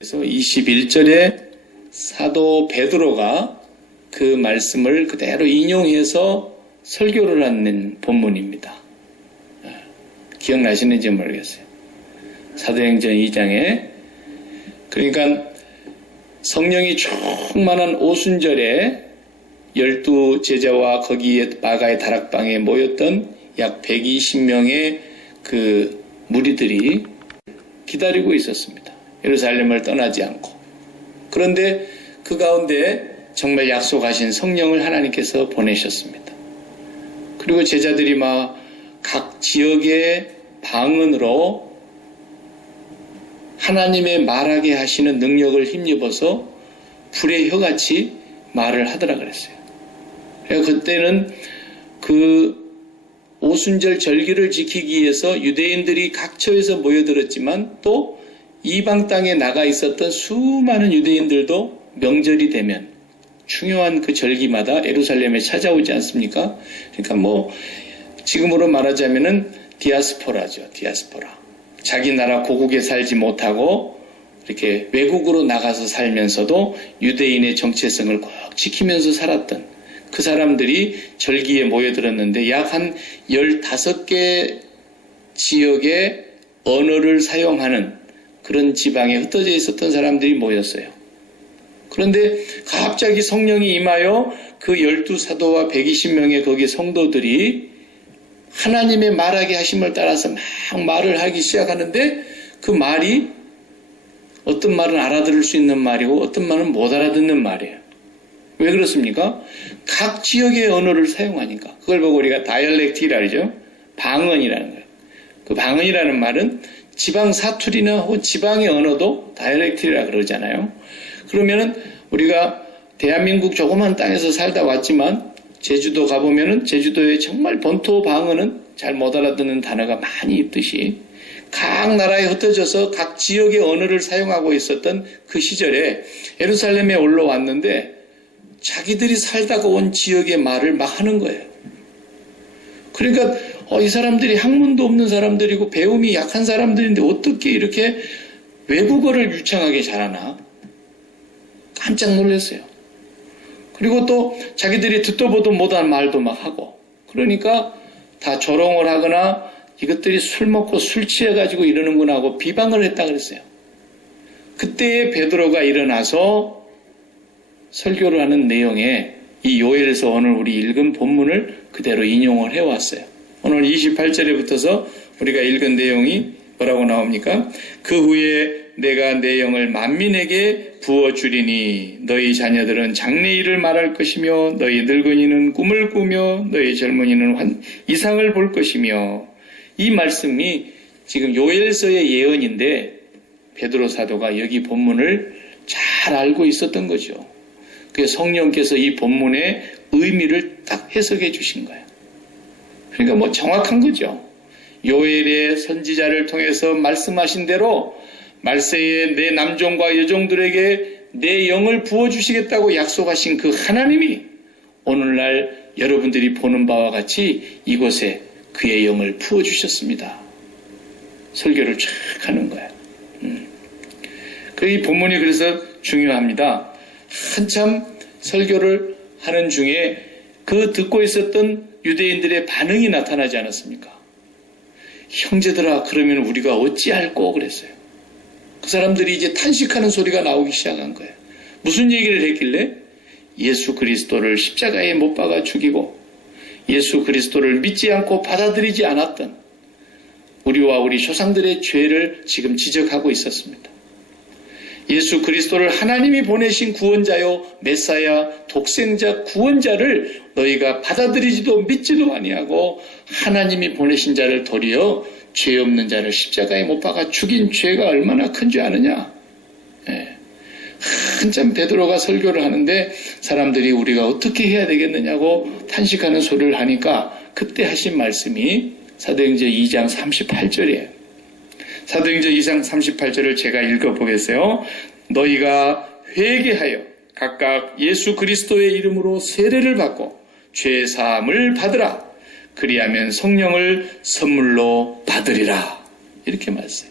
그래서 21절에 사도 베드로가 그 말씀을 그대로 인용해서 설교를 하는 본문입니다. 기억나시는지 모르겠어요. 사도행전 2장에 그러니까 성령이 충만한 오순절에 12제자와 거기에 마가의 다락방에 모였던 약 120명의 그 무리들이 기다리고 있었습니다. 예루살렘을 떠나지 않고. 그런데 그 가운데 정말 약속하신 성령을 하나님께서 보내셨습니다. 그리고 제자들이 막 각 지역의 방언으로 하나님의 말하게 하시는 능력을 힘입어서 불의 혀같이 말을 하더라 그랬어요. 그래서 그때는 그 오순절 절기를 지키기 위해서 유대인들이 각처에서 모여들었지만 또 이방 땅에 나가 있었던 수많은 유대인들도 명절이 되면 중요한 그 절기마다 예루살렘에 찾아오지 않습니까? 그러니까 뭐 지금으로 말하자면은 디아스포라죠. 디아스포라. 자기 나라 고국에 살지 못하고 이렇게 외국으로 나가서 살면서도 유대인의 정체성을 꼭 지키면서 살았던 그 사람들이 절기에 모여들었는데 약 한 15개 지역의 언어를 사용하는 그런 지방에 흩어져 있었던 사람들이 모였어요. 그런데 갑자기 성령이 임하여 그 12사도와 120명의 거기 성도들이 하나님의 말하게 하심을 따라서 막 말을 하기 시작하는데 그 말이 어떤 말은 알아들을 수 있는 말이고 어떤 말은 못 알아듣는 말이에요. 왜 그렇습니까? 각 지역의 언어를 사용하니까. 그걸 보고 우리가 다이얼렉트라 그러죠. 방언이라는 거예요. 그 방언이라는 말은 지방 사투리나 혹은 지방의 언어도 다이얼렉트라 그러잖아요. 그러면은 우리가 대한민국 조그만 땅에서 살다 왔지만 제주도 가보면은 제주도의 정말 본토 방언은 잘 못 알아듣는 단어가 많이 있듯이 각 나라에 흩어져서 각 지역의 언어를 사용하고 있었던 그 시절에 예루살렘에 올라왔는데 자기들이 살다가 온 지역의 말을 막 하는 거예요. 그러니까 이 사람들이 학문도 없는 사람들이고 배움이 약한 사람들인데 어떻게 이렇게 외국어를 유창하게 잘하나? 깜짝 놀랐어요. 그리고 또 자기들이 듣도 보도 못한 말도 막 하고 그러니까 다 조롱을 하거나 이것들이 술 먹고 술 취해가지고 이러는구나 하고 비방을 했다 그랬어요. 그때 베드로가 일어나서 설교를 하는 내용에 이 요엘에서 오늘 우리 읽은 본문을 그대로 인용을 해왔어요. 오늘 28절에 붙어서 우리가 읽은 내용이 뭐라고 나옵니까? 그 후에 내가 내 영을 만민에게 부어주리니 너희 자녀들은 장래일을 말할 것이며 너희 늙은이는 꿈을 꾸며 너희 젊은이는 이상을 볼 것이며 이 말씀이 지금 요엘서의 예언인데 베드로 사도가 여기 본문을 잘 알고 있었던 거죠. 그래서 성령께서 이 본문의 의미를 딱 해석해 주신 거예요. 그러니까 뭐 정확한 거죠. 요엘의 선지자를 통해서 말씀하신 대로 말세에 내 남종과 여종들에게 내 영을 부어주시겠다고 약속하신 그 하나님이 오늘날 여러분들이 보는 바와 같이 이곳에 그의 영을 부어주셨습니다. 설교를 쫙 하는 거예요. 이 본문이 그래서 중요합니다. 한참 설교를 하는 중에 그 듣고 있었던 유대인들의 반응이 나타나지 않았습니까? 형제들아 그러면 우리가 어찌할꼬 그랬어요. 그 사람들이 이제 탄식하는 소리가 나오기 시작한 거예요. 무슨 얘기를 했길래? 예수 그리스도를 십자가에 못 박아 죽이고 예수 그리스도를 믿지 않고 받아들이지 않았던 우리와 우리 조상들의 죄를 지금 지적하고 있었습니다. 예수 그리스도를 하나님이 보내신 구원자요 메사야 독생자 구원자를 너희가 받아들이지도 믿지도 아니하고 하나님이 보내신 자를 도리어 죄 없는 자를 십자가에 못 박아 죽인 죄가 얼마나 큰 줄 아느냐. 한참 베드로가 설교를 하는데 사람들이 우리가 어떻게 해야 되겠느냐고 탄식하는 소리를 하니까 그때 하신 말씀이 사도행전 2장 38절이에요. 사도행전 2장 38절을 제가 읽어보겠어요. 너희가 회개하여 각각 예수 그리스도의 이름으로 세례를 받고 죄 사함을 받으라. 그리하면 성령을 선물로 받으리라. 이렇게 말했어요.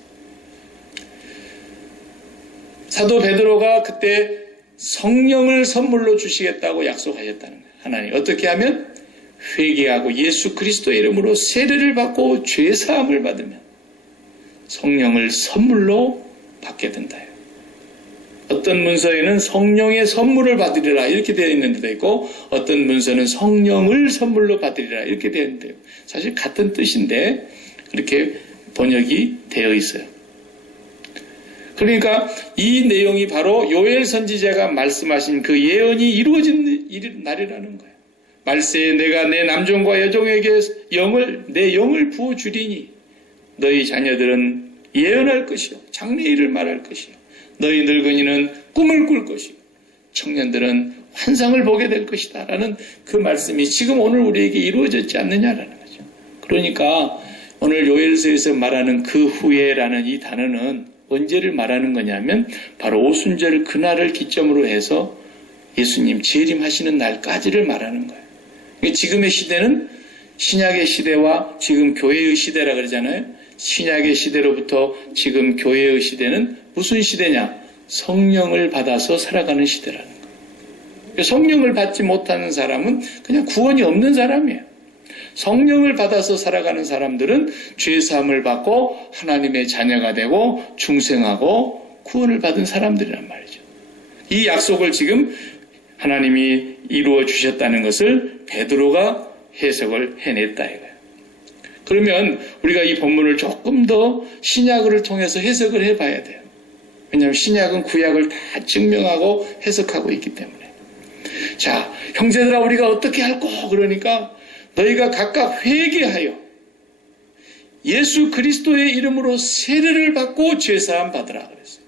사도 베드로가 그때 성령을 선물로 주시겠다고 약속하셨다는 거예요. 하나님 어떻게 하면? 회개하고 예수 그리스도의 이름으로 세례를 받고 죄사함을 받으면 성령을 선물로 받게 된다. 어떤 문서에는 성령의 선물을 받으리라 이렇게 되어 있는 데도 있고 어떤 문서는 성령을 선물로 받으리라 이렇게 되어 있는데요. 사실 같은 뜻인데 그렇게 번역이 되어 있어요. 그러니까 이 내용이 바로 요엘 선지자가 말씀하신 그 예언이 이루어진 날이라는 거예요. 말세에 내가 내 남종과 여종에게 내 영을 부어주리니 너희 자녀들은 예언할 것이요 장래일을 말할 것이요 너희 늙은이는 꿈을 꿀 것이요 청년들은 환상을 보게 될 것이다 라는 그 말씀이 지금 오늘 우리에게 이루어졌지 않느냐라는 거죠. 그러니까 오늘 요엘서에서 말하는 그 후에라는 이 단어는 언제를 말하는 거냐면 바로 오순절 그날을 기점으로 해서 예수님 재림하시는 날까지를 말하는 거예요. 지금의 시대는 신약의 시대와 지금 교회의 시대라 그러잖아요. 신약의 시대로부터 지금 교회의 시대는 무슨 시대냐? 성령을 받아서 살아가는 시대라는 거예요. 성령을 받지 못하는 사람은 그냥 구원이 없는 사람이에요. 성령을 받아서 살아가는 사람들은 죄사함을 받고 하나님의 자녀가 되고 중생하고 구원을 받은 사람들이란 말이죠. 이 약속을 지금 하나님이 이루어 주셨다는 것을 베드로가 해석을 해냈다 이거예요. 그러면 우리가 이 본문을 조금 더 신약을 통해서 해석을 해봐야 돼요. 왜냐하면 신약은 구약을 다 증명하고 해석하고 있기 때문에. 자, 형제들아 우리가 어떻게 할꼬? 그러니까 너희가 각각 회개하여 예수 그리스도의 이름으로 세례를 받고 죄사함 받으라 그랬어요.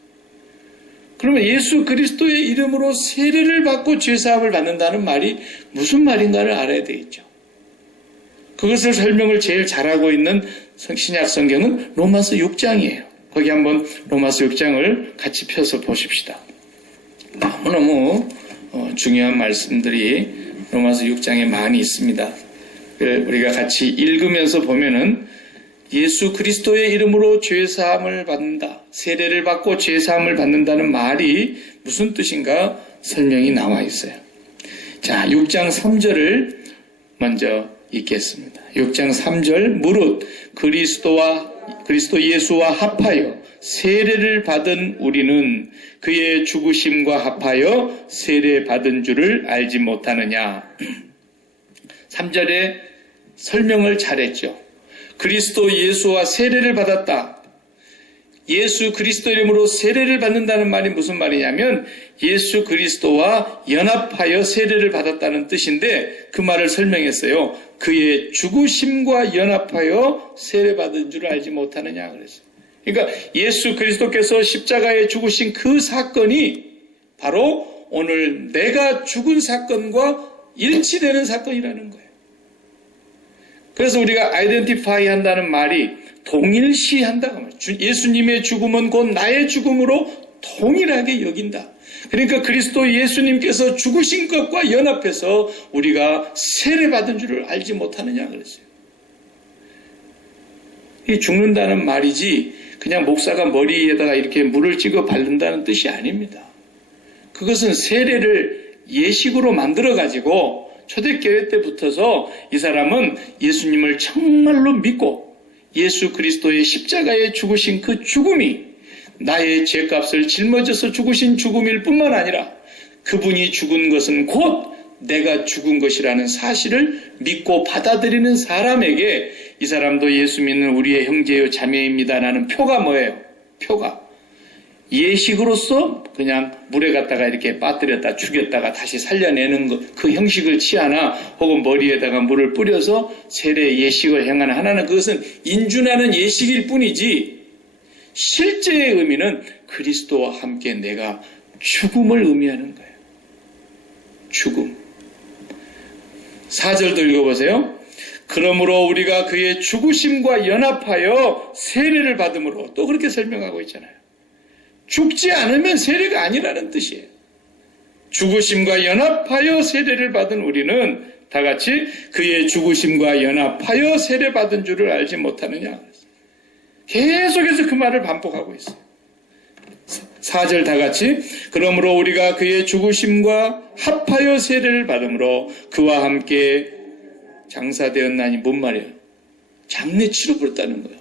그러면 예수 그리스도의 이름으로 세례를 받고 죄사함을 받는다는 말이 무슨 말인가를 알아야 되겠죠. 그것을 설명을 제일 잘하고 있는 신약 성경은 로마서 6장이에요. 거기 한번 로마서 6장을 같이 펴서 보십시다. 너무너무 중요한 말씀들이 로마서 6장에 많이 있습니다. 우리가 같이 읽으면서 보면은 예수 그리스도의 이름으로 죄사함을 받는다. 세례를 받고 죄사함을 받는다는 말이 무슨 뜻인가 설명이 나와 있어요. 자, 6장 3절을 먼저 읽겠습니다. 6장 3절 무릇 그리스도 예수와 합하여 세례를 받은 우리는 그의 죽으심과 합하여 세례 받은 줄을 알지 못하느냐. 3절에 설명을 잘했죠. 그리스도 예수와 세례를 받았다. 예수 그리스도 이름으로 세례를 받는다는 말이 무슨 말이냐면 예수 그리스도와 연합하여 세례를 받았다는 뜻인데 그 말을 설명했어요. 그의 죽으심과 연합하여 세례 받은 줄 알지 못하느냐 그랬어요. 그러니까 예수 그리스도께서 십자가에 죽으신 그 사건이 바로 오늘 내가 죽은 사건과 일치되는 사건이라는 거예요. 그래서 우리가 아이덴티파이 한다는 말이 동일시한다. 예수님의 죽음은 곧 나의 죽음으로 동일하게 여긴다. 그러니까 그리스도 예수님께서 죽으신 것과 연합해서 우리가 세례받은 줄을 알지 못하느냐 그랬어요. 이 죽는다는 말이지 그냥 목사가 머리에다가 이렇게 물을 찍어 바른다는 뜻이 아닙니다. 그것은 세례를 예식으로 만들어가지고 초대교회 때부터서 이 사람은 예수님을 정말로 믿고 예수 그리스도의 십자가에 죽으신 그 죽음이 나의 죄값을 짊어져서 죽으신 죽음일 뿐만 아니라 그분이 죽은 것은 곧 내가 죽은 것이라는 사실을 믿고 받아들이는 사람에게 이 사람도 예수 믿는 우리의 형제요 자매입니다라는 표가 뭐예요? 표가 예식으로서 그냥 물에 갖다가 이렇게 빠뜨렸다 죽였다가 다시 살려내는 것, 그 형식을 취하나 혹은 머리에다가 물을 뿌려서 세례 예식을 행하는 하나는 그것은 인준하는 예식일 뿐이지 실제의 의미는 그리스도와 함께 내가 죽음을 의미하는 거예요. 죽음. 4절도 읽어보세요. 그러므로 우리가 그의 죽으심과 연합하여 세례를 받음으로 또 그렇게 설명하고 있잖아요. 죽지 않으면 세례가 아니라는 뜻이에요. 죽으심과 연합하여 세례를 받은 우리는 다 같이 그의 죽으심과 연합하여 세례 받은 줄을 알지 못하느냐. 계속해서 그 말을 반복하고 있어요. 4절 다 같이. 그러므로 우리가 그의 죽으심과 합하여 세례를 받음으로 그와 함께 장사되었나니. 뭔 말이에요? 장례 치러버렸다는 거예요.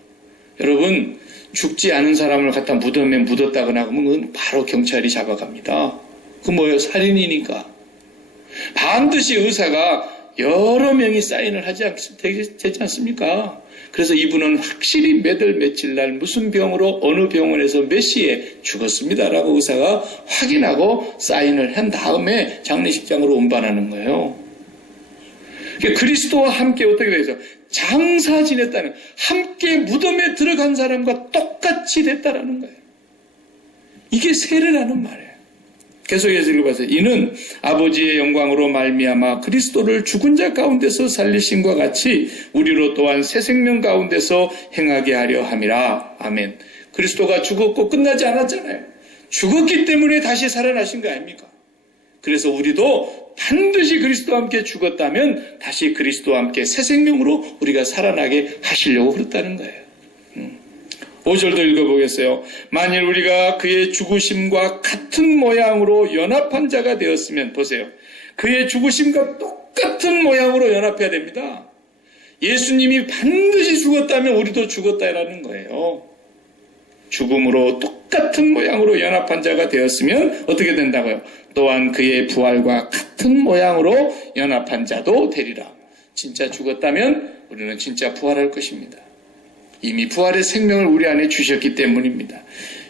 여러분, 죽지 않은 사람을 갖다 무덤에 묻었다거나 하면 그건 바로 경찰이 잡아갑니다. 그 뭐예요? 살인이니까. 반드시 의사가 여러 명이 사인을 되지 않습니까? 그래서 이분은 확실히 몇 월 며칠 날 무슨 병으로 어느 병원에서 몇 시에 죽었습니다라고 의사가 확인하고 사인을 한 다음에 장례식장으로 운반하는 거예요. 그리스도와 함께 어떻게 되죠? 장사 지냈다는, 함께 무덤에 들어간 사람과 똑같이 됐다라는 거예요. 이게 세례라는 말이에요. 계속해서 읽어보세요. 이는 아버지의 영광으로 말미암아 그리스도를 죽은 자 가운데서 살리심과 같이 우리로 또한 새 생명 가운데서 행하게 하려 함이라. 아멘. 그리스도가 죽었고 끝나지 않았잖아요. 죽었기 때문에 다시 살아나신 거 아닙니까? 그래서 우리도 반드시 그리스도와 함께 죽었다면 다시 그리스도와 함께 새 생명으로 우리가 살아나게 하시려고 그랬다는 거예요. 5절도 읽어보겠어요. 만일 우리가 그의 죽으심과 같은 모양으로 연합한 자가 되었으면, 보세요. 그의 죽으심과 똑같은 모양으로 연합해야 됩니다. 예수님이 반드시 죽었다면 우리도 죽었다라는 거예요. 죽음으로 똑같은 모양으로 연합한 자가 되었으면 어떻게 된다고요? 또한 그의 부활과 같은 모양으로 연합한 자도 되리라. 진짜 죽었다면 우리는 진짜 부활할 것입니다. 이미 부활의 생명을 우리 안에 주셨기 때문입니다.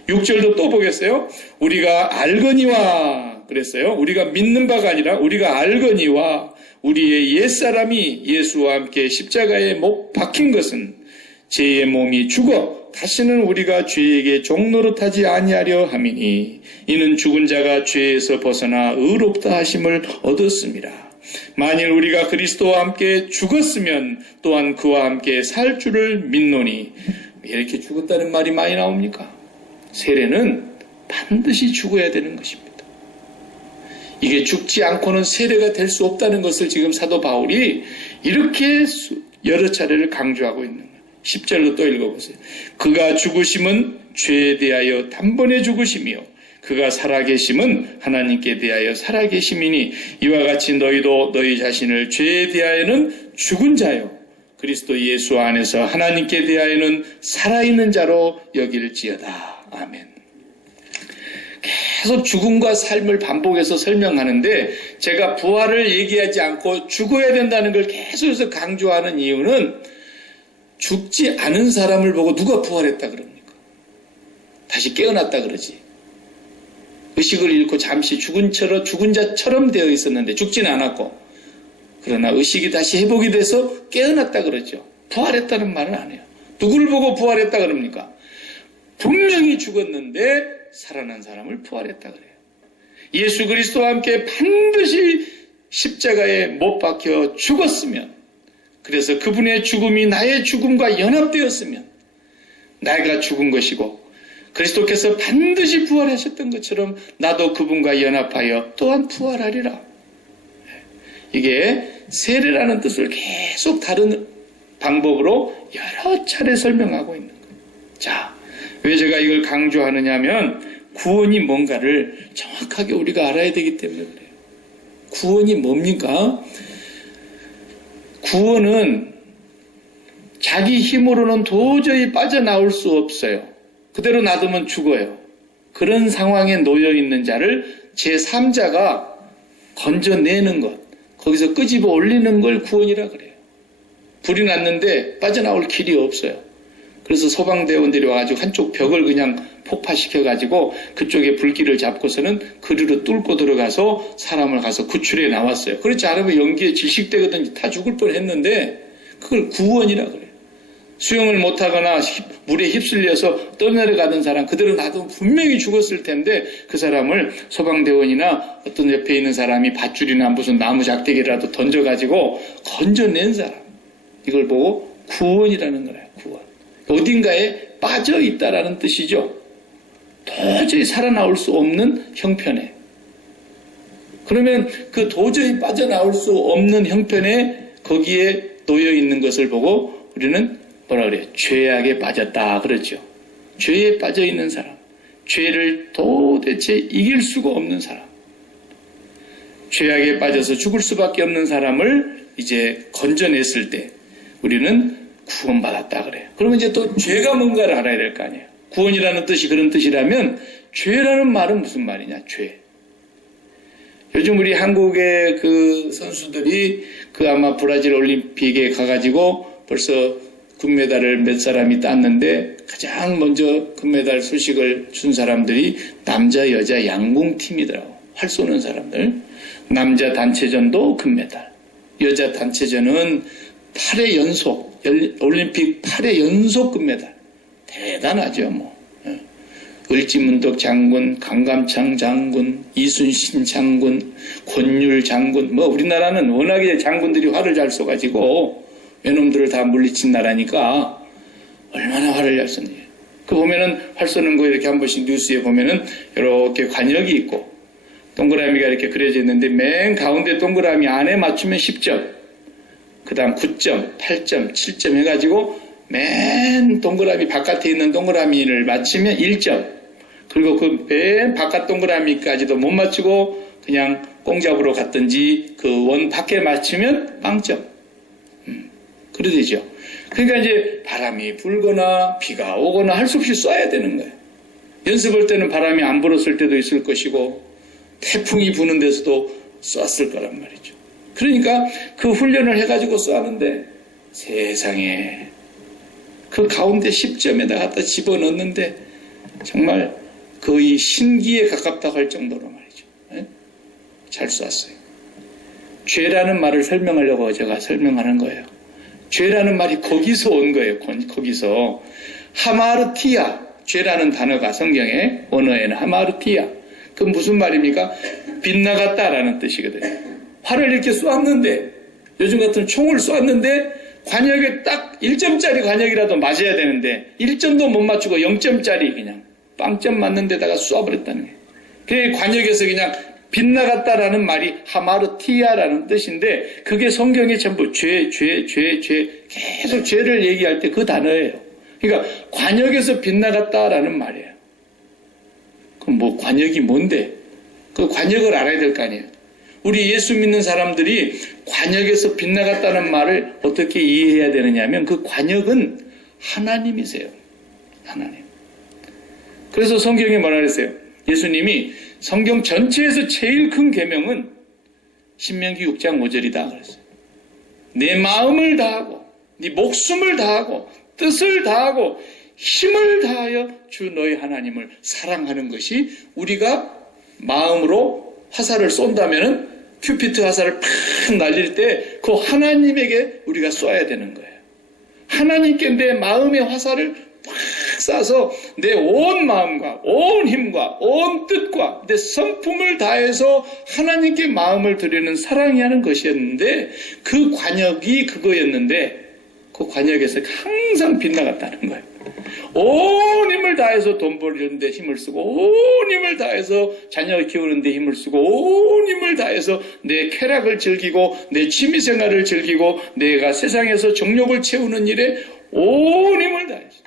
6절도 또 보겠어요. 우리가 알거니와 그랬어요. 우리가 믿는 바가 아니라 우리가 알거니와 우리의 옛사람이 예수와 함께 십자가에 못 박힌 것은 죄의 몸이 죽어 다시는 우리가 죄에게 종노릇하지 아니하려 함이니 이는 죽은 자가 죄에서 벗어나 의롭다 하심을 얻었습니다. 만일 우리가 그리스도와 함께 죽었으면 또한 그와 함께 살 줄을 믿노니. 왜 이렇게 죽었다는 말이 많이 나옵니까? 세례는 반드시 죽어야 되는 것입니다. 이게 죽지 않고는 세례가 될 수 없다는 것을 지금 사도 바울이 이렇게 여러 차례를 강조하고 있는 거예요. 10절로 또 읽어보세요. 그가 죽으심은 죄에 대하여 단번에 죽으심이요 그가 살아계심은 하나님께 대하여 살아계심이니 이와 같이 너희도 너희 자신을 죄에 대하여는 죽은 자요 그리스도 예수 안에서 하나님께 대하여는 살아있는 자로 여길지어다. 아멘. 계속 죽음과 삶을 반복해서 설명하는데 제가 부활을 얘기하지 않고 죽어야 된다는 걸 계속해서 강조하는 이유는 죽지 않은 사람을 보고 누가 부활했다 그럽니까? 다시 깨어났다 그러지. 의식을 잃고 잠시 죽은 자처럼 되어 있었는데 죽지는 않았고 그러나 의식이 다시 회복이 돼서 깨어났다 그러죠. 부활했다는 말은 안 해요. 누구를 보고 부활했다 그럽니까? 분명히 죽었는데 살아난 사람을 부활했다 그래요. 예수 그리스도와 함께 반드시 십자가에 못 박혀 죽었으면, 그래서 그분의 죽음이 나의 죽음과 연합되었으면 내가 죽은 것이고 그리스도께서 반드시 부활하셨던 것처럼 나도 그분과 연합하여 또한 부활하리라. 이게 세례라는 뜻을 계속 다른 방법으로 여러 차례 설명하고 있는 거예요. 자, 왜 제가 이걸 강조하느냐 하면 구원이 뭔가를 정확하게 우리가 알아야 되기 때문에 그래요. 구원이 뭡니까? 구원은 자기 힘으로는 도저히 빠져나올 수 없어요. 그대로 놔두면 죽어요. 그런 상황에 놓여있는 자를 제3자가 건져내는 것, 거기서 끄집어 올리는 걸 구원이라 그래요. 불이 났는데 빠져나올 길이 없어요. 그래서 소방대원들이 와가지고 한쪽 벽을 그냥 폭파시켜가지고 그쪽에 불길을 잡고서는 그리로 뚫고 들어가서 사람을 가서 구출해 나왔어요. 그렇지 않으면 연기에 질식되거든요. 다 죽을 뻔했는데 그걸 구원이라 그래요. 수영을 못하거나 물에 휩쓸려서 떠내려가던 사람 그대로 놔두면 분명히 죽었을 텐데 그 사람을 소방대원이나 어떤 옆에 있는 사람이 밧줄이나 무슨 나무 작대기라도 던져가지고 건져낸 사람, 이걸 보고 구원이라는 거예요. 구원. 어딘가에 빠져있다라는 뜻이죠. 도저히 살아나올 수 없는 형편에. 그러면 그 도저히 빠져나올 수 없는 형편에 거기에 놓여있는 것을 보고 우리는 뭐라 그래요? 죄악에 빠졌다 그러죠. 죄에 빠져있는 사람, 죄를 도대체 이길 수가 없는 사람, 죄악에 빠져서 죽을 수밖에 없는 사람을 이제 건져냈을 때 우리는 구원받았다 그래요. 그러면 이제 또 죄가 뭔가를 알아야 될 거 아니에요. 구원이라는 뜻이 그런 뜻이라면 죄라는 말은 무슨 말이냐, 죄. 요즘 우리 한국의 그 선수들이 그 아마 브라질 올림픽에 가가지고 벌써 금메달을 몇 사람이 땄는데 가장 먼저 금메달 소식을 준 사람들이 남자 여자 양궁팀이더라고. 활 쏘는 사람들. 남자 단체전도 금메달, 여자 단체전은 8회 연속, 올림픽 8회 연속 금메달. 대단하죠 뭐. 을지문덕 장군, 강감창 장군, 이순신 장군, 권율 장군, 뭐 우리나라는 워낙에 장군들이 활을 잘 쏘가지고 외놈들을 다 물리친 나라니까 얼마나 활을 잘 쏘는지. 그 보면은 활 쏘는 거 이렇게 한 번씩 뉴스에 보면은 이렇게 관역이 있고 동그라미가 이렇게 그려져 있는데 맨 가운데 동그라미 안에 맞추면 10점, 그 다음 9점, 8점, 7점 해가지고 맨 동그라미 바깥에 있는 동그라미를 맞추면 1점, 그리고 그 맨 바깥 동그라미까지도 못 맞추고 그냥 꽁잡으로 갔든지 그 원 밖에 맞추면 빵점. 그러되죠. 그러니까 이제 바람이 불거나 비가 오거나 할 수 없이 쏴야 되는 거예요. 연습할 때는 바람이 안 불었을 때도 있을 것이고 태풍이 부는 데서도 쐈을 거란 말이죠. 그러니까 그 훈련을 해가지고 쏘는데 세상에 그 가운데 10점에다 갖다 집어넣는데 정말 거의 신기에 가깝다고 할 정도로 말이죠. 네? 잘 쐈어요. 죄라는 말을 설명하려고 제가 설명하는 거예요. 죄라는 말이 거기서 온 거예요. 거기서. 하마르티아, 죄라는 단어가 성경의 언어에는 하마르티아. 그건 무슨 말입니까? 빗나갔다라는 뜻이거든요. 활을 이렇게 쏘았는데, 요즘 같은 총을 쏘았는데 관역에 딱 1점짜리 관역이라도 맞아야 되는데 1점도 못 맞추고 0점짜리 그냥 빵점 맞는 데다가 쏘아버렸다는 거예요. 그 관역에서 그냥 빗나갔다라는 말이 하마르티아라는 뜻인데 그게 성경에 전부 죄 계속 죄를 얘기할 때 그 단어예요. 그러니까 관역에서 빗나갔다라는 말이에요. 그럼 뭐 관역이 뭔데? 그 관역을 알아야 될 거 아니에요. 우리 예수 믿는 사람들이 관역에서 빗나갔다는 말을 어떻게 이해해야 되느냐 하면 그 관역은 하나님이세요. 하나님. 그래서 성경에 뭐라 그랬어요? 예수님이 성경 전체에서 제일 큰 계명은 신명기 6장 5절이다 그랬어요. 내 마음을 다하고 네 목숨을 다하고 뜻을 다하고 힘을 다하여 주 너희 하나님을 사랑하는 것이 우리가 마음으로 화살을 쏜다면은 큐피트 화살을 팍 날릴 때 그 하나님에게 우리가 쏴야 되는 거예요. 하나님께 내 마음의 화살을 팍 쏴서 내 온 마음과 온 힘과 온 뜻과 내 성품을 다해서 하나님께 마음을 드리는 사랑이 하는 것이었는데 그 관역이 그거였는데 그 관역에서 항상 빗나갔다는 거예요. 온 힘을 다해서 돈 벌이는데 힘을 쓰고 온 힘을 다해서 자녀 키우는데 힘을 쓰고 온 힘을 다해서 내 쾌락을 즐기고 내 취미생활을 즐기고 내가 세상에서 정욕을 채우는 일에 온 힘을 다해서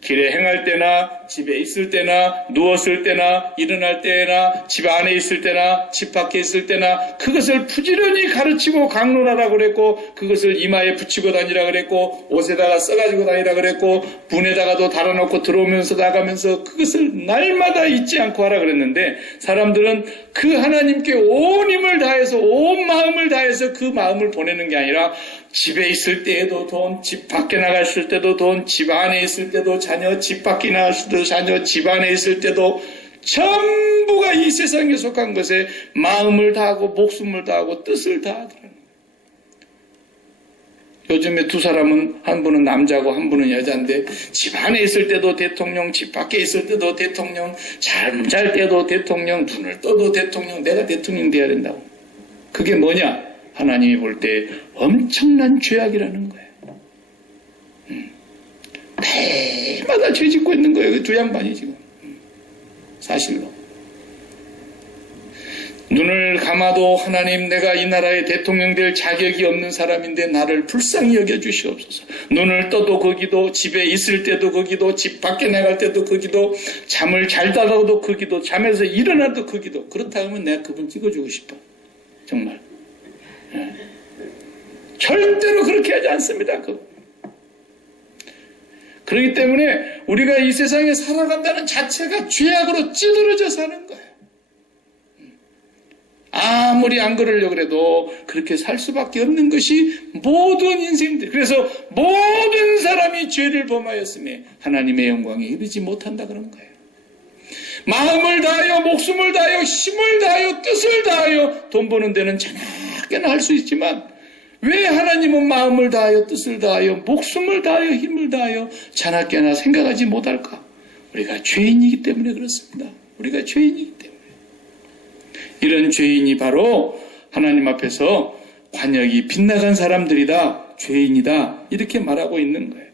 길에 행할 때나 집에 있을 때나 누웠을 때나 일어날 때나 집 안에 있을 때나 집 밖에 있을 때나 그것을 부지런히 가르치고 강론하라고 그랬고 그것을 이마에 붙이고 다니라 그랬고 옷에다가 써가지고 다니라 그랬고 문에다가도 달아놓고 들어오면서 나가면서 그것을 날마다 잊지 않고 하라 그랬는데 사람들은 그 하나님께 온 힘을 다해서 온 마음을 다해서 그 마음을 보내는 게 아니라 집에 있을 때에도 돈, 집 밖에 나갔을 때도 돈, 집 안에 있을 때도 자녀, 집 밖에 나갔을 때도 자녀, 집 안에 있을 때도 전부가 이 세상에 속한 것에 마음을 다하고 목숨을 다하고 뜻을 다하더라는 거예요. 요즘에 두 사람은 한 분은 남자고 한 분은 여자인데 집 안에 있을 때도 대통령, 집 밖에 있을 때도 대통령, 잠잘 때도 대통령, 눈을 떠도 대통령, 내가 대통령 돼야 된다고. 그게 뭐냐? 하나님이 볼 때 엄청난 죄악이라는 거예요. 매일마다 죄 짓고 있는 거예요. 그 두 양반이 지금. 사실로. 눈을 감아도 하나님, 내가 이 나라의 대통령 될 자격이 없는 사람인데 나를 불쌍히 여겨주시옵소서. 눈을 떠도 거기도, 집에 있을 때도 거기도, 집 밖에 나갈 때도 거기도, 잠을 잘 자다가도 거기도, 잠에서 일어나도 거기도. 그렇다 하면 내가 그분 찍어주고 싶어. 정말. 예. 절대로 그렇게 하지 않습니다. 그렇기 때문에 우리가 이 세상에 살아간다는 자체가 죄악으로 찌들어져 사는 거예요. 아무리 안 그러려고 해도 그렇게 살 수밖에 없는 것이 모든 인생들. 그래서 모든 사람이 죄를 범하였으며 하나님의 영광에 이르지 못한다 그런 거예요. 마음을 다하여, 목숨을 다하여, 힘을 다하여, 뜻을 다하여 돈 버는 데는 자나깨나 할 수 있지만 왜 하나님은 마음을 다하여, 뜻을 다하여, 목숨을 다하여, 힘을 다하여 자나깨나 생각하지 못할까? 우리가 죄인이기 때문에 그렇습니다. 우리가 죄인이기 때문에. 이런 죄인이 바로 하나님 앞에서 관역이 빗나간 사람들이다, 죄인이다, 이렇게 말하고 있는 거예요.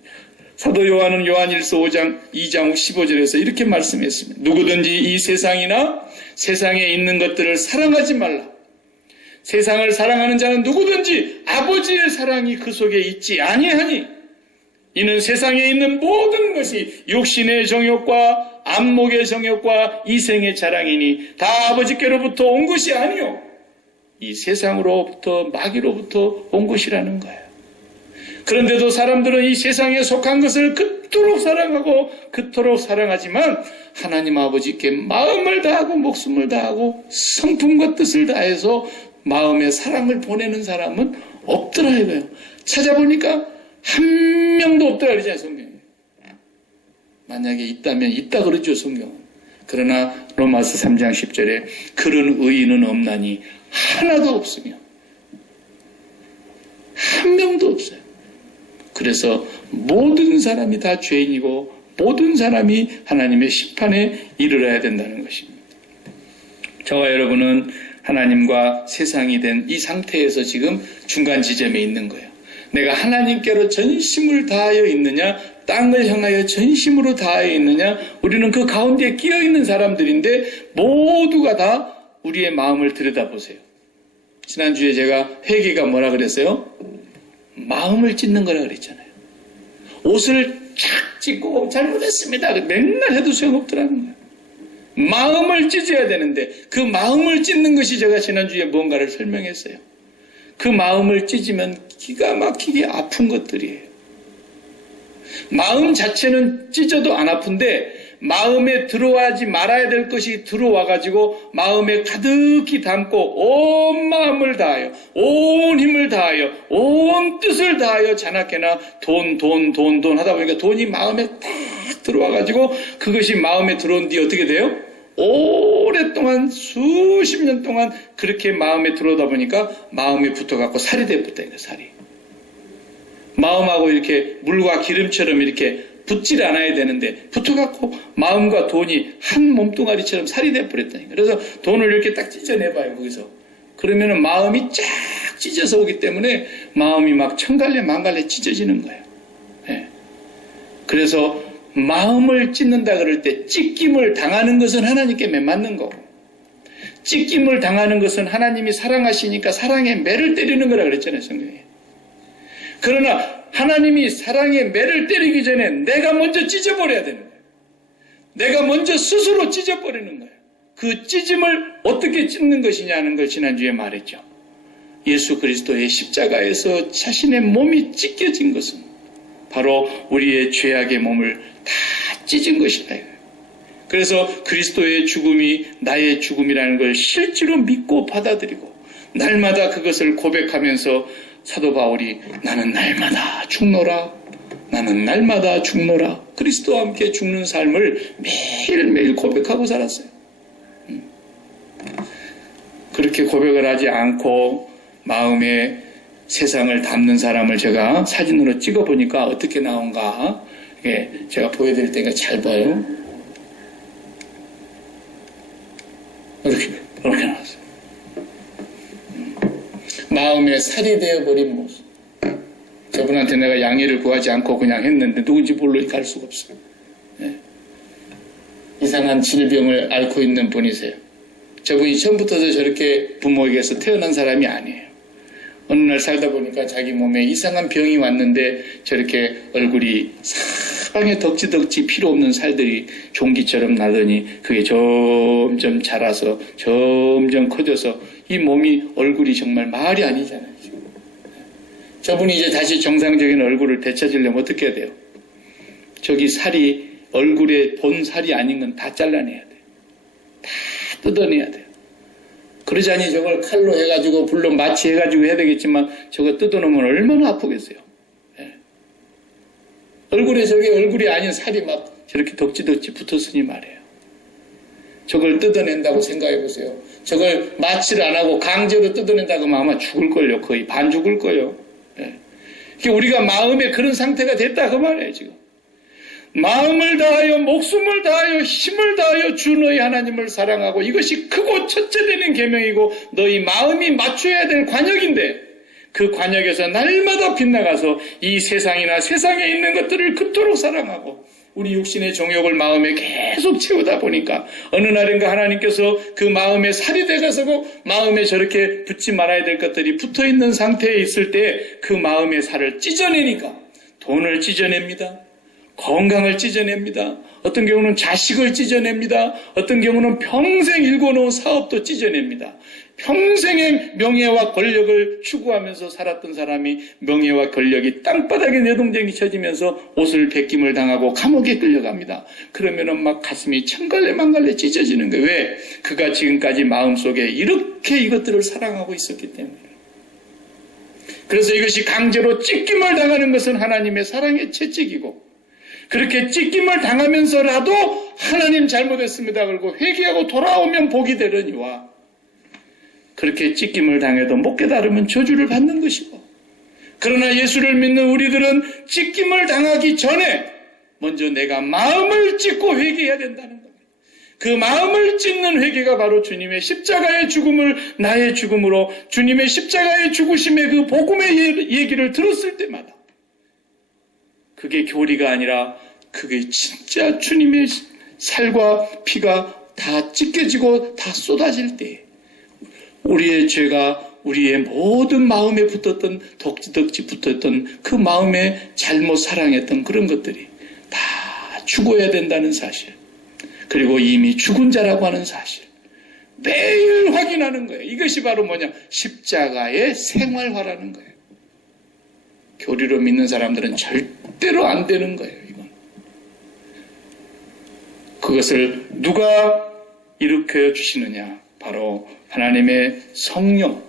사도 요한은 요한일서 5장 2장 15절에서 이렇게 말씀했습니다. 누구든지 이 세상이나 세상에 있는 것들을 사랑하지 말라. 세상을 사랑하는 자는 누구든지 아버지의 사랑이 그 속에 있지 아니하니 이는 세상에 있는 모든 것이 육신의 정욕과 안목의 정욕과 이생의 자랑이니 다 아버지께로부터 온 것이 아니요 이 세상으로부터 마귀로부터 온 것이라는 거예요. 그런데도 사람들은 이 세상에 속한 것을 그토록 사랑하고 그토록 사랑하지만 하나님 아버지께 마음을 다하고 목숨을 다하고 성품과 뜻을 다해서 마음의 사랑을 보내는 사람은 없더라 이거예요. 찾아보니까 한 명도 없더라 그러잖아요, 성경에. 만약에 있다면 있다 그러죠, 성경은. 그러나 로마서 3장 10절에 그런 의인은 없나니 하나도 없으며 한 명도 없어요. 그래서 모든 사람이 다 죄인이고 모든 사람이 하나님의 심판에 이르러야 된다는 것입니다. 저와 여러분은 하나님과 세상이 된 이 상태에서 지금 중간 지점에 있는 거예요. 내가 하나님께로 전심을 다하여 있느냐, 땅을 향하여 전심으로 다하여 있느냐, 우리는 그 가운데에 끼어 있는 사람들인데 모두가 다 우리의 마음을 들여다보세요. 지난주에 제가 회개가 뭐라 그랬어요? 마음을 찢는 거라 그랬잖아요. 옷을 착 찢고 잘못했습니다. 맨날 해도 소용없더라는 거예요. 마음을 찢어야 되는데 그 마음을 찢는 것이 제가 지난주에 뭔가를 설명했어요. 그 마음을 찢으면 기가 막히게 아픈 것들이에요. 마음 자체는 찢어도 안 아픈데 마음에 들어와지 말아야 될 것이 들어와가지고 마음에 가득히 담고 온 마음을 다하여 온 힘을 다하여 온 뜻을 다하여 자나깨나 돈 하다 보니까 돈이 마음에 딱 들어와가지고 그것이 마음에 들어온 뒤 어떻게 돼요? 오랫동안 수십 년 동안 그렇게 마음에 들어오다 보니까 마음에 붙어갖고 살이 돼붙어요. 살이. 마음하고 이렇게 물과 기름처럼 이렇게 붙질 않아야 되는데 붙어갖고 마음과 돈이 한 몸뚱아리처럼 살이 돼버렸다니까. 그래서 돈을 이렇게 딱 찢어내봐요. 거기서. 그러면은 마음이 쫙 찢어서 오기 때문에 마음이 막 천갈래 만갈래 찢어지는 거예요. 네. 그래서 마음을 찢는다 그럴 때 찢김을 당하는 것은 하나님께 맞는 거고 찢김을 당하는 것은 하나님이 사랑하시니까 사랑의 매를 때리는 거라 그랬잖아요, 성경에. 그러나 하나님이 사랑의 매를 때리기 전에 내가 먼저 찢어버려야 되는 거예요. 내가 먼저 스스로 찢어버리는 거예요. 그 찢음을 어떻게 찢는 것이냐는 걸 지난주에 말했죠. 예수 그리스도의 십자가에서 자신의 몸이 찢겨진 것은 바로 우리의 죄악의 몸을 다 찢은 것이다. 그래서 그리스도의 죽음이 나의 죽음이라는 걸 실제로 믿고 받아들이고 날마다 그것을 고백하면서 사도 바울이 나는 날마다 죽노라. 나는 날마다 죽노라. 그리스도와 함께 죽는 삶을 매일매일 고백하고 살았어요. 그렇게 고백을 하지 않고 마음에 세상을 담는 사람을 제가 사진으로 찍어보니까 어떻게 나온가. 제가 보여드릴 테니까 잘 봐요. 이렇게 나왔어요. 마음에 살이 되어버린 모습. 저분한테 내가 양해를 구하지 않고 그냥 했는데 누군지 모르니까 알 수가 없어요. 이상한 질병을 앓고 있는 분이세요. 저분이 처음부터 저렇게 부모에게서 태어난 사람이 아니에요. 어느 날 살다 보니까 자기 몸에 이상한 병이 왔는데 저렇게 얼굴이 사방에 덕지덕지 필요 없는 살들이 종기처럼 나더니 그게 점점 자라서 점점 커져서 이 몸이 얼굴이 정말 말이 아니잖아요. 지금. 저분이 이제 다시 정상적인 얼굴을 되찾으려면 어떻게 해야 돼요? 저기 살이 얼굴에 본 살이 아닌 건 다 잘라내야 돼요. 다 뜯어내야 돼요. 그러자니 저걸 칼로 해가지고 물론 마취해가지고 해야 되겠지만 저거 뜯어놓으면 얼마나 아프겠어요. 예. 얼굴에 저게 얼굴이 아닌 살이 막 저렇게 덕지덕지 붙었으니 말이에요. 저걸 뜯어낸다고 생각해보세요. 저걸 마취를 안 하고 강제로 뜯어낸다고 하면 아마 죽을걸요. 거의 반 죽을걸요. 예. 우리가 마음에 그런 상태가 됐다 그 말이에요. 지금 마음을 다하여 목숨을 다하여 힘을 다하여 주 너희 하나님을 사랑하고 이것이 크고 첫째 되는 계명이고 너희 마음이 맞춰야 될 관역인데 그 관역에서 날마다 빗나가서 이 세상이나 세상에 있는 것들을 그토록 사랑하고 우리 육신의 정욕을 마음에 계속 채우다 보니까 어느 날인가 하나님께서 그 마음에 살이 돼가서 마음에 저렇게 붙지 말아야 될 것들이 붙어있는 상태에 있을 때 그 마음의 살을 찢어내니까 돈을 찢어냅니다. 건강을 찢어냅니다. 어떤 경우는 자식을 찢어냅니다. 어떤 경우는 평생 일궈놓은 사업도 찢어냅니다. 평생의 명예와 권력을 추구하면서 살았던 사람이 명예와 권력이 땅바닥에 내동댕이 쳐지면서 옷을 벗김을 당하고 감옥에 끌려갑니다. 그러면은 막 가슴이 천갈래만갈래 찢어지는 거예요. 왜? 그가 지금까지 마음속에 이렇게 이것들을 사랑하고 있었기 때문에. 그래서 이것이 강제로 찢김을 당하는 것은 하나님의 사랑의 채찍이고 그렇게 찢김을 당하면서라도 하나님 잘못했습니다. 그리고 회개하고 돌아오면 복이 되려니와 그렇게 찢김을 당해도 못 깨달으면 저주를 받는 것이고 그러나 예수를 믿는 우리들은 찢김을 당하기 전에 먼저 내가 마음을 찢고 회개해야 된다는 겁니다. 그 마음을 찢는 회개가 바로 주님의 십자가의 죽음을 나의 죽음으로 주님의 십자가의 죽으심의 그 복음의 얘기를 들었을 때마다 그게 교리가 아니라 그게 진짜 주님의 살과 피가 다 찢겨지고 다 쏟아질 때 우리의 죄가 우리의 모든 마음에 붙었던 덕지덕지 붙었던 그 마음에 잘못 사랑했던 그런 것들이 다 죽어야 된다는 사실 그리고 이미 죽은 자라고 하는 사실 매일 확인하는 거예요. 이것이 바로 뭐냐? 십자가의 생활화라는 거예요. 교리로 믿는 사람들은 절대로 안 되는 거예요. 이건. 그것을 누가 일으켜 주시느냐? 바로 하나님의 성령.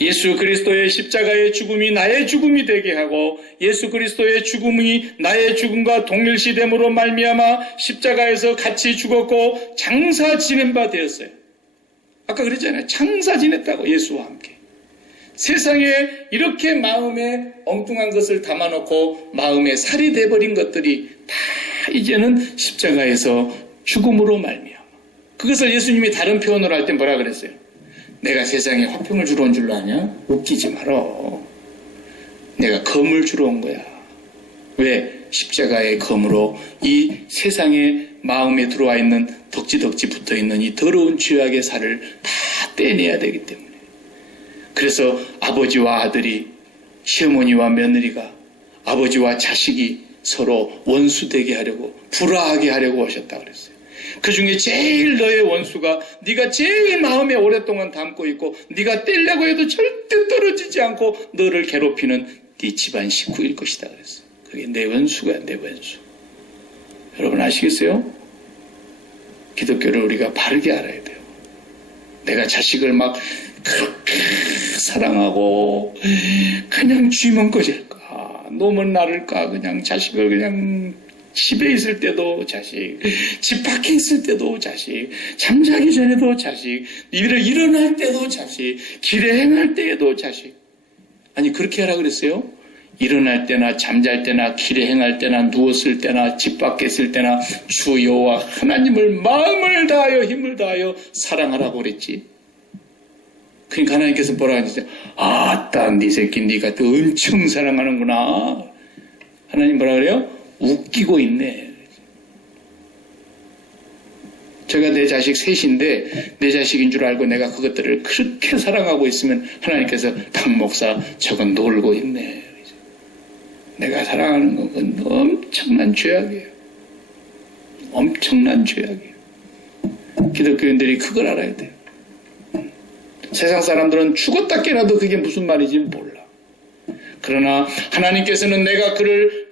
예수 그리스도의 십자가의 죽음이 나의 죽음이 되게 하고 예수 그리스도의 죽음이 나의 죽음과 동일시됨으로 말미암아 십자가에서 같이 죽었고 장사 지낸 바 되었어요. 아까 그랬잖아요. 장사 지냈다고 예수와 함께. 세상에 이렇게 마음에 엉뚱한 것을 담아놓고 마음에 살이 돼버린 것들이 다 이제는 십자가에서 죽음으로 말미암아. 그것을 예수님이 다른 표현으로 할 때 뭐라 그랬어요? 내가 세상에 화평을 주러 온 줄로 아냐? 웃기지 말어. 내가 검을 주러 온 거야. 왜? 십자가의 검으로 이 세상에 마음에 들어와 있는 덕지덕지 붙어있는 이 더러운 죄악의 살을 다 떼내야 되기 때문에. 그래서 아버지와 아들이, 시어머니와 며느리가, 아버지와 자식이 서로 원수되게 하려고, 불화하게 하려고 하셨다고 그랬어요. 그 중에 제일 너의 원수가 네가 제일 마음에 오랫동안 담고 있고 네가 떼려고 해도 절대 떨어지지 않고 너를 괴롭히는 네 집안 식구일 것이다 그랬어요. 그게 내 원수가 내 원수. 여러분 아시겠어요? 기독교를 우리가 바르게 알아야 돼요. 내가 자식을 막 그렇게 사랑하고 그냥 쥐면 꺼질까? 놈은 나를까? 그냥 자식을 그냥 집에 있을 때도 자식, 집 밖에 있을 때도 자식, 잠자기 전에도 자식, 일어날 때도 자식, 길에 행할 때에도 자식. 아니 그렇게 하라 그랬어요? 일어날 때나 잠잘 때나 길에 행할 때나 누웠을 때나 집 밖에 있을 때나 주 여호와 하나님을 마음을 다하여 힘을 다하여 사랑하라고 그랬지. 그러니까 하나님께서 뭐라 하셨어요? 아따 네 새끼 네가 또 엄청 사랑하는구나. 하나님 뭐라 그래요? 웃기고 있네. 제가 내 자식 셋인데 내 자식인 줄 알고 내가 그것들을 그렇게 사랑하고 있으면 하나님께서 박 목사 저건 놀고 있네. 내가 사랑하는 건 엄청난 죄악이에요. 엄청난 죄악이에요. 기독교인들이 그걸 알아야 돼요. 세상 사람들은 죽었다 깨나도 그게 무슨 말인지 몰라. 그러나 하나님께서는 내가 그를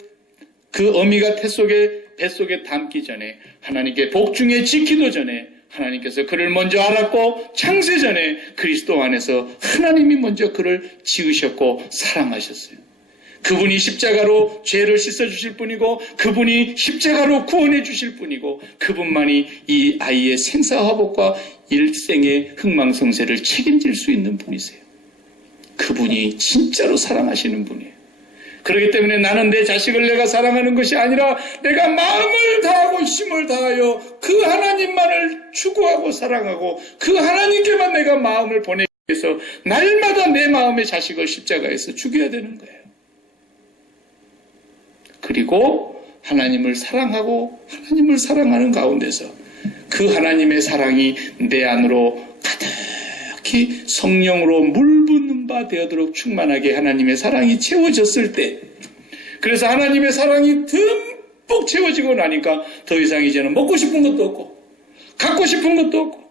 그 어미가 뱃속에 담기 전에 하나님께 복중에 지키도 전에 하나님께서 그를 먼저 알았고 창세 전에 그리스도 안에서 하나님이 먼저 그를 지으셨고 사랑하셨어요. 그분이 십자가로 죄를 씻어주실 분이고 그분이 십자가로 구원해 주실 분이고 그분만이 이 아이의 생사화복과 일생의 흥망성쇠를 책임질 수 있는 분이세요. 그분이 진짜로 사랑하시는 분이에요. 그렇기 때문에 나는 내 자식을 내가 사랑하는 것이 아니라 내가 마음을 다하고 힘을 다하여 그 하나님만을 추구하고 사랑하고 그 하나님께만 내가 마음을 보내기 위해서 날마다 내 마음의 자식을 십자가에서 죽여야 되는 거예요. 그리고 하나님을 사랑하고 하나님을 사랑하는 가운데서 그 하나님의 사랑이 내 안으로 가득히 성령으로 물붓는 바 되어도록 충만하게 하나님의 사랑이 채워졌을 때, 그래서 하나님의 사랑이 듬뿍 채워지고 나니까 더 이상 이제는 먹고 싶은 것도 없고 갖고 싶은 것도 없고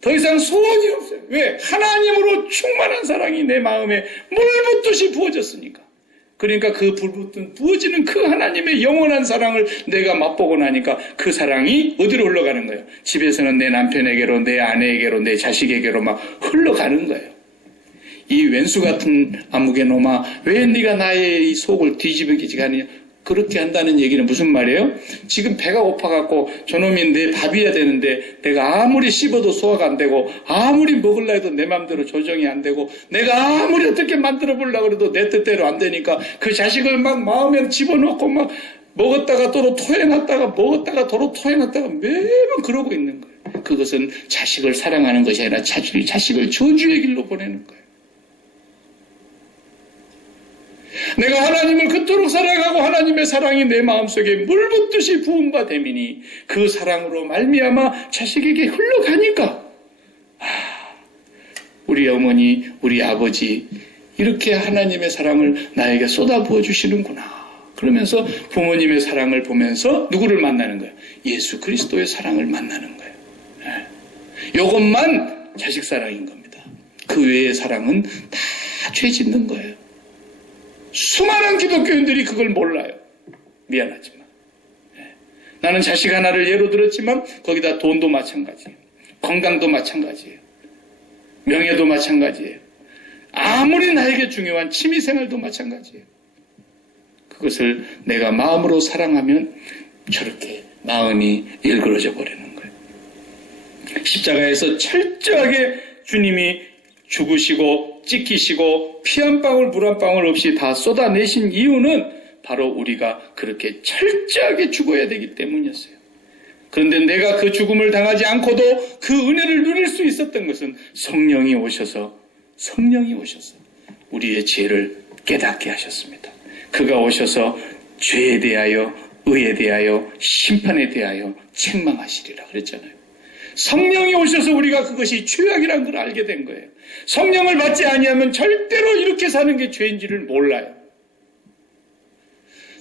더 이상 소원이 없어요. 왜? 하나님으로 충만한 사랑이 내 마음에 물붓듯이 부어졌으니까. 그러니까 그 부어지는 그 하나님의 영원한 사랑을 내가 맛보고 나니까 그 사랑이 어디로 흘러가는 거예요? 집에서는 내 남편에게로, 내 아내에게로, 내 자식에게로 막 흘러가는 거예요. 이 왼수 같은 아무개 놈아, 왜 네가 나의 이 속을 뒤집어지게 하느냐? 그렇게 한다는 얘기는 무슨 말이에요? 지금 배가 고파갖고 저놈이 내 밥이어야 되는데 내가 아무리 씹어도 소화가 안 되고 아무리 먹으려 해도 내 맘대로 조정이 안 되고 내가 아무리 어떻게 만들어 보려고 해도 내 뜻대로 안 되니까 그 자식을 막 마음에 집어넣고 막 먹었다가 도로 토해놨다가 먹었다가 도로 토해놨다가 매번 그러고 있는 거예요. 그것은 자식을 사랑하는 것이 아니라 자식을 저주의 길로 보내는 거예요. 내가 하나님을 그토록 사랑하고 하나님의 사랑이 내 마음속에 물붓듯이 부은 바 되미니 그 사랑으로 말미암아 자식에게 흘러가니까 우리 어머니, 우리 아버지 이렇게 하나님의 사랑을 나에게 쏟아부어 주시는구나. 그러면서 부모님의 사랑을 보면서 누구를 만나는 거예요? 예수 그리스도의 사랑을 만나는 거예요. 이것만 자식 사랑인 겁니다. 그 외의 사랑은 다 죄 짓는 거예요. 수많은 기독교인들이 그걸 몰라요. 미안하지만. 나는 자식 하나를 예로 들었지만 거기다 돈도 마찬가지예요. 건강도 마찬가지예요. 명예도 마찬가지예요. 아무리 나에게 중요한 취미생활도 마찬가지예요. 그것을 내가 마음으로 사랑하면 저렇게 마음이 일그러져 버리는 거예요. 십자가에서 철저하게 주님이 죽으시고 찢기시고 피 한 방울 물 한 방울 없이 다 쏟아내신 이유는 바로 우리가 그렇게 철저하게 죽어야 되기 때문이었어요. 그런데 내가 그 죽음을 당하지 않고도 그 은혜를 누릴 수 있었던 것은 성령이 오셔서 우리의 죄를 깨닫게 하셨습니다. 그가 오셔서 죄에 대하여 의에 대하여 심판에 대하여 책망하시리라 그랬잖아요. 성령이 오셔서 우리가 그것이 죄악이라는 걸 알게 된 거예요. 성령을 받지 아니하면 절대로 이렇게 사는 게 죄인지를 몰라요.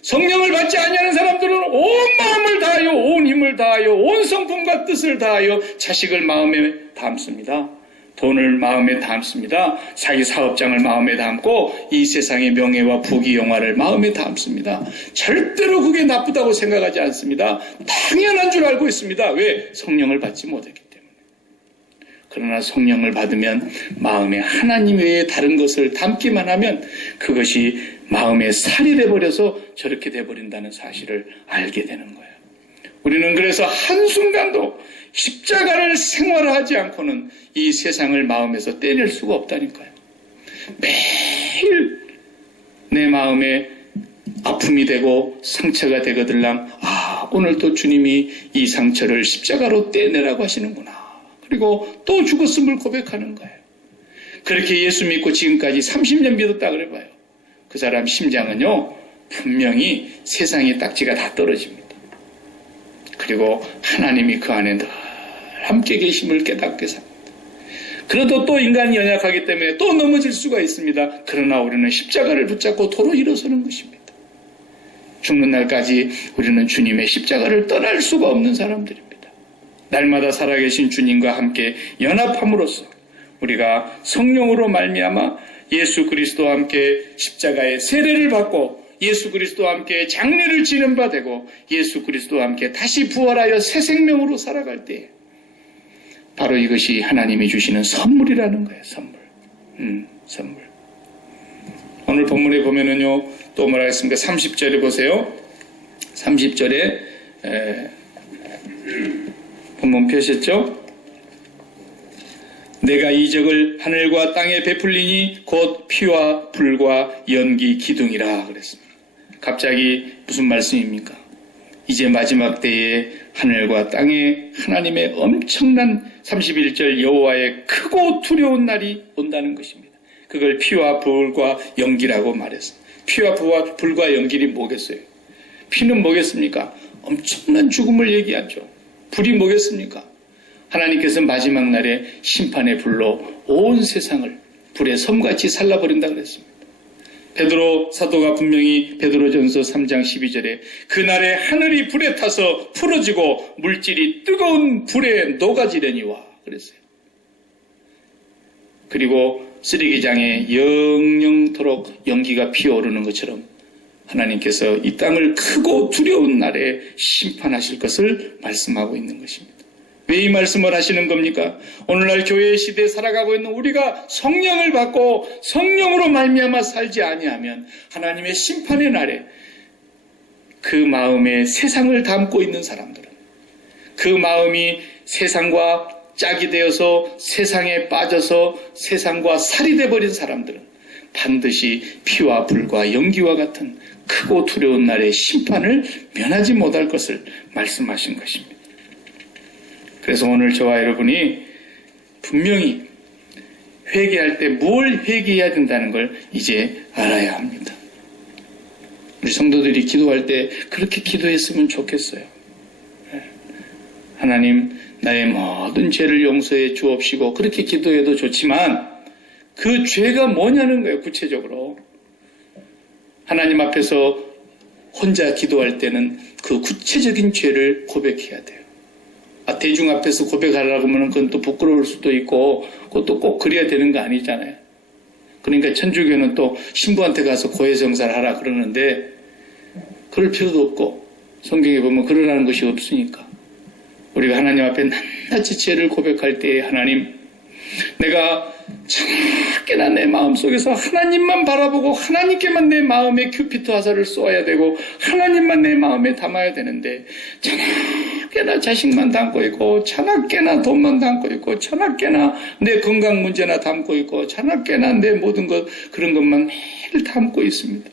성령을 받지 아니하는 사람들은 온 마음을 다하여 온 힘을 다하여 온 성품과 뜻을 다하여 자식을 마음에 담습니다. 돈을 마음에 담습니다. 자기 사업장을 마음에 담고 이 세상의 명예와 부귀 영화를 마음에 담습니다. 절대로 그게 나쁘다고 생각하지 않습니다. 당연한 줄 알고 있습니다. 왜? 성령을 받지 못했기 때문에. 그러나 성령을 받으면 마음에 하나님 외에 다른 것을 담기만 하면 그것이 마음에 살이 돼버려서 저렇게 돼버린다는 사실을 알게 되는 거예요. 우리는 그래서 한순간도 십자가를 생활하지 않고는 이 세상을 마음에서 떼낼 수가 없다니까요. 매일 내 마음에 아픔이 되고 상처가 되거들랑 오늘 또 주님이 이 상처를 십자가로 떼내라고 하시는구나. 그리고 또 죽었음을 고백하는 거예요. 그렇게 예수 믿고 지금까지 30년 믿었다 그래봐요. 그 사람 심장은요 분명히 세상의 딱지가 다 떨어집니다. 그리고 하나님이 그 안에 늘 함께 계심을 깨닫게 삽니다. 그래도 또 인간이 연약하기 때문에 또 넘어질 수가 있습니다. 그러나 우리는 십자가를 붙잡고 도로 일어서는 것입니다. 죽는 날까지 우리는 주님의 십자가를 떠날 수가 없는 사람들입니다. 날마다 살아계신 주님과 함께 연합함으로써 우리가 성령으로 말미암아 예수 그리스도와 함께 십자가의 세례를 받고 예수 그리스도와 함께 장례를 지는 바 되고 예수 그리스도와 함께 다시 부활하여 새 생명으로 살아갈 때 바로 이것이 하나님이 주시는 선물이라는 거예요. 선물. 오늘 본문에 보면은요, 또 뭐라 했습니까? 30절에 보세요. 30절에 본문 펴셨죠? 내가 이적을 하늘과 땅에 베풀리니 곧 피와 불과 연기 기둥이라 그랬습니다. 갑자기 무슨 말씀입니까? 이제 마지막 때에 하늘과 땅에 하나님의 엄청난 31절 여호와의 크고 두려운 날이 온다는 것입니다. 그걸 피와 불과 연기라고 말했습니다. 피와 불과 연기이 뭐겠어요? 피는 뭐겠습니까? 엄청난 죽음을 얘기하죠. 불이 뭐겠습니까? 하나님께서 마지막 날에 심판의 불로 온 세상을 불의 섬같이 살라버린다 그랬습니다. 베드로 사도가 분명히 베드로전서 3장 12절에 그날에 하늘이 불에 타서 풀어지고 물질이 뜨거운 불에 녹아지려니와 그랬어요. 그리고 쓰레기장에 영영토록 연기가 피어오르는 것처럼 하나님께서 이 땅을 크고 두려운 날에 심판하실 것을 말씀하고 있는 것입니다. 왜 이 말씀을 하시는 겁니까? 오늘날 교회의 시대에 살아가고 있는 우리가 성령을 받고 성령으로 말미암아 살지 아니하면 하나님의 심판의 날에 그 마음에 세상을 담고 있는 사람들은 그 마음이 세상과 짝이 되어서 세상에 빠져서 세상과 살이 되어버린 사람들은 반드시 피와 불과 연기와 같은 크고 두려운 날의 심판을 면하지 못할 것을 말씀하신 것입니다. 그래서 오늘 저와 여러분이 분명히 회개할 때 뭘 회개해야 된다는 걸 이제 알아야 합니다. 우리 성도들이 기도할 때 그렇게 기도했으면 좋겠어요. 하나님 나의 모든 죄를 용서해 주옵시고 그렇게 기도해도 좋지만 그 죄가 뭐냐는 거예요. 구체적으로 하나님 앞에서 혼자 기도할 때는 그 구체적인 죄를 고백해야 돼요. 대중 앞에서 고백하려고 하면 그건 또 부끄러울 수도 있고 그것도 꼭 그래야 되는 거 아니잖아요. 그러니까 천주교는 또 신부한테 가서 고해성사를 하라 그러는데 그럴 필요도 없고 성경에 보면 그러라는 것이 없으니까 우리가 하나님 앞에 낱낱이 죄를 고백할 때에 하나님 내가 참깨나 내 마음속에서 하나님만 바라보고 하나님께만 내 마음에 큐피트 화살을 쏘아야 되고 하나님만 내 마음에 담아야 되는데 차나깨나 자식만 담고 있고 차나깨나 돈만 담고 있고 차나깨나 내 건강 문제나 담고 있고 차나깨나 내 모든 것 그런 것만 매일 담고 있습니다.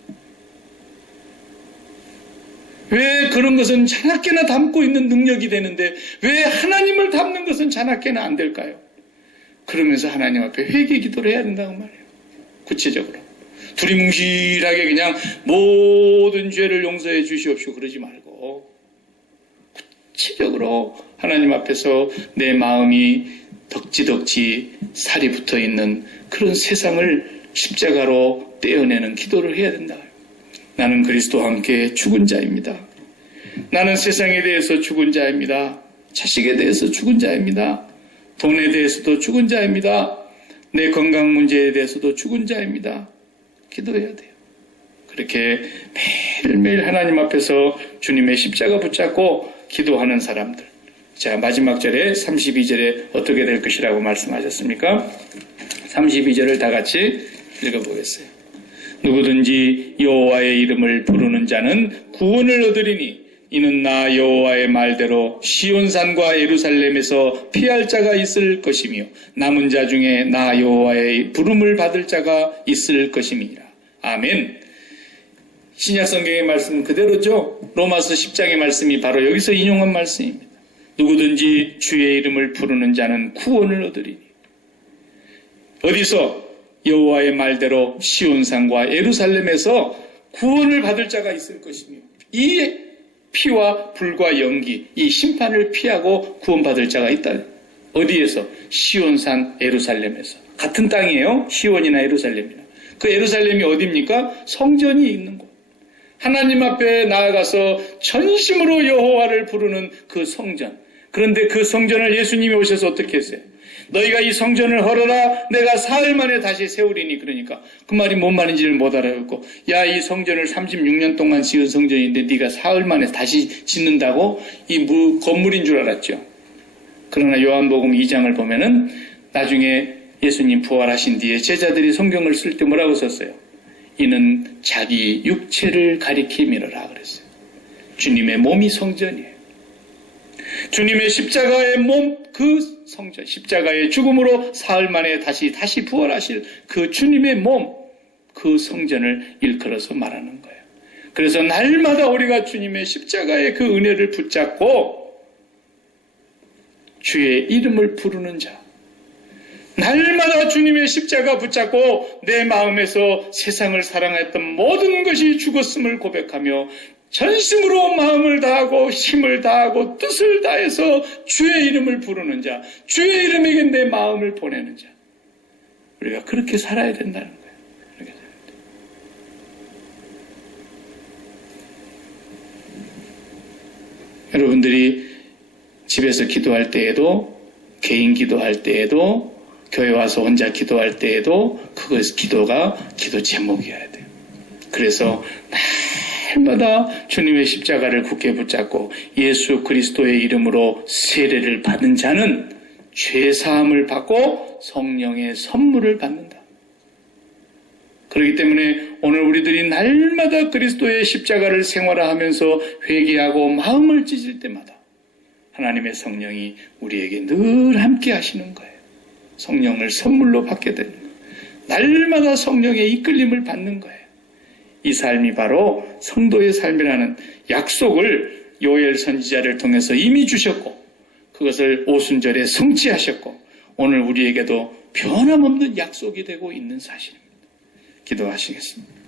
왜 그런 것은 차나깨나 담고 있는 능력이 되는데 왜 하나님을 담는 것은 차나깨나 안 될까요? 그러면서 하나님 앞에 회개 기도를 해야 된다고 말해요. 구체적으로. 두리뭉실하게 그냥 모든 죄를 용서해 주시옵시고 그러지 말고 구체적으로 하나님 앞에서 내 마음이 덕지덕지 살이 붙어있는 그런 세상을 십자가로 떼어내는 기도를 해야 된다. 나는 그리스도와 함께 죽은 자입니다. 나는 세상에 대해서 죽은 자입니다. 자식에 대해서 죽은 자입니다. 돈에 대해서도 죽은 자입니다. 내 건강 문제에 대해서도 죽은 자입니다. 기도해야 돼요. 그렇게 매일매일 하나님 앞에서 주님의 십자가 붙잡고 기도하는 사람들. 자, 마지막 절에 32절에 어떻게 될 것이라고 말씀하셨습니까? 32절을 다 같이 읽어보겠어요. 누구든지 여호와의 이름을 부르는 자는 구원을 얻으리니 이는 나 여호와의 말대로 시온산과 예루살렘에서 피할 자가 있을 것이며 남은 자 중에 나 여호와의 부름을 받을 자가 있을 것임이라. 아멘. 신약 성경의 말씀 그대로죠. 로마서 10장의 말씀이 바로 여기서 인용한 말씀입니다. 누구든지 주의 이름을 부르는 자는 구원을 얻으리니. 어디서? 여호와의 말대로 시온산과 예루살렘에서 구원을 받을 자가 있을 것이며 이 피와 불과 연기, 이 심판을 피하고 구원받을 자가 있다. 어디에서? 시온산 예루살렘에서. 같은 땅이에요. 시온이나 예루살렘이나. 그 예루살렘이 어디입니까? 성전이 있는 곳. 하나님 앞에 나아가서 전심으로 여호와를 부르는 그 성전. 그런데 그 성전을 예수님이 오셔서 어떻게 했어요? 너희가 이 성전을 헐어라, 내가 사흘 만에 다시 세우리니. 그러니까 그 말이 뭔 말인지를 못 알아듣고, 야, 이 성전을 36년 동안 지은 성전인데 네가 사흘 만에 다시 짓는다고? 이 건물인 줄 알았죠. 그러나 요한복음 2장을 보면은 나중에 예수님 부활하신 뒤에 제자들이 성경을 쓸 때 뭐라고 썼어요? 이는 자기 육체를 가리킴이라 그랬어요. 주님의 몸이 성전이에요. 주님의 십자가의 몸, 그 성전, 십자가의 죽음으로 사흘 만에 다시 부활하실 그 주님의 몸, 그 성전을 일컬어서 말하는 거예요. 그래서 날마다 우리가 주님의 십자가의 그 은혜를 붙잡고 주의 이름을 부르는 자, 날마다 주님의 십자가 붙잡고 내 마음에서 세상을 사랑했던 모든 것이 죽었음을 고백하며 전심으로 마음을 다하고 힘을 다하고 뜻을 다해서 주의 이름을 부르는 자, 주의 이름에게 내 마음을 보내는 자, 우리가 그렇게 살아야 된다는 거예요. 그렇게 살아야 돼요. 여러분들이 집에서 기도할 때에도, 개인 기도할 때에도, 교회 와서 혼자 기도할 때에도 그것이 기도가 기도 제목이어야 돼요. 그래서 날마다 주님의 십자가를 굳게 붙잡고 예수 그리스도의 이름으로 세례를 받은 자는 죄사함을 받고 성령의 선물을 받는다. 그렇기 때문에 오늘 우리들이 날마다 그리스도의 십자가를 생활하면서 회개하고 마음을 찢을 때마다 하나님의 성령이 우리에게 늘 함께 하시는 거예요. 성령을 선물로 받게 되는 거예요. 날마다 성령의 이끌림을 받는 거예요. 이 삶이 바로 성도의 삶이라는 약속을 요엘 선지자를 통해서 이미 주셨고, 그것을 오순절에 성취하셨고, 오늘 우리에게도 변함없는 약속이 되고 있는 사실입니다. 기도하시겠습니다.